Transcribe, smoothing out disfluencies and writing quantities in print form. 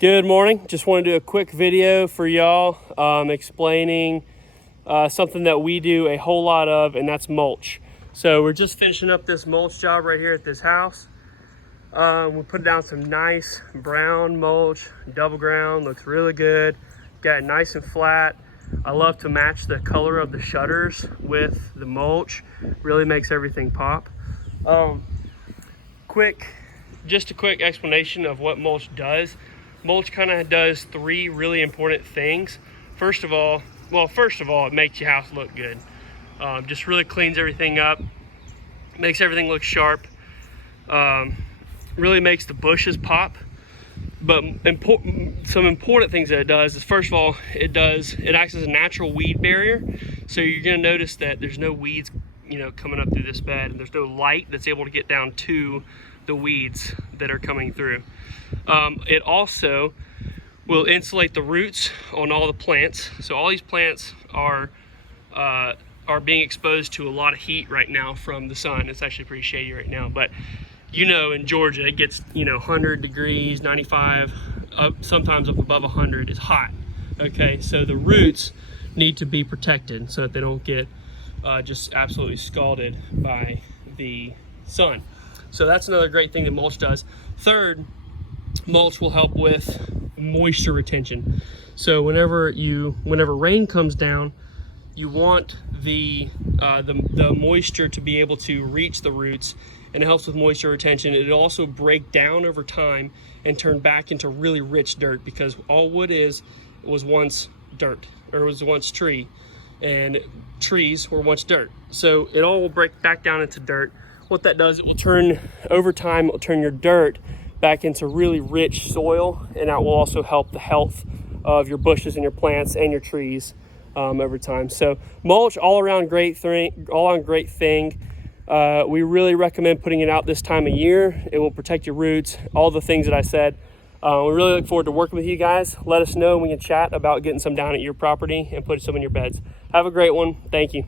Good morning. Just want to do a quick video for y'all explaining something that we do a whole lot of, and that's mulch. So we're just finishing up this mulch job right here at this house. We put down some nice brown mulch, double ground, looks really good. Got it nice and flat. I love to match the color of the shutters with the mulch. Really makes everything pop. Just a quick explanation of what mulch does. Mulch kind of does three really important things. First of all, it makes your house look good. Just really cleans everything up, makes everything look sharp, really makes the bushes pop. But some important things that it does is, first of all, it acts as a natural weed barrier. So you're gonna notice that there's no weeds, coming up through this bed, and there's no light that's able to get down to the weeds that are coming through. It also will insulate the roots on all the plants. So all these plants are being exposed to a lot of heat right now from the sun. It's actually pretty shady right now, but in Georgia it gets 100 degrees, 95, sometimes up above 100 is hot. Okay, so the roots need to be protected so that they don't get just absolutely scalded by the sun. So that's another great thing that mulch does. Third, mulch will help with moisture retention. So whenever rain comes down, you want the moisture to be able to reach the roots, and it helps with moisture retention. It'll also break down over time and turn back into really rich dirt, because all wood was once dirt, or was once tree, and trees were once dirt. So it all will break back down into dirt. What that does, over time, it will turn your dirt back into really rich soil, and that will also help the health of your bushes and your plants and your trees over time. So mulch, all around great thing. We really recommend putting it out this time of year. It will protect your roots, all the things that I said. We really look forward to working with you guys. Let us know, and we can chat about getting some down at your property and putting some in your beds. Have a great one. Thank you.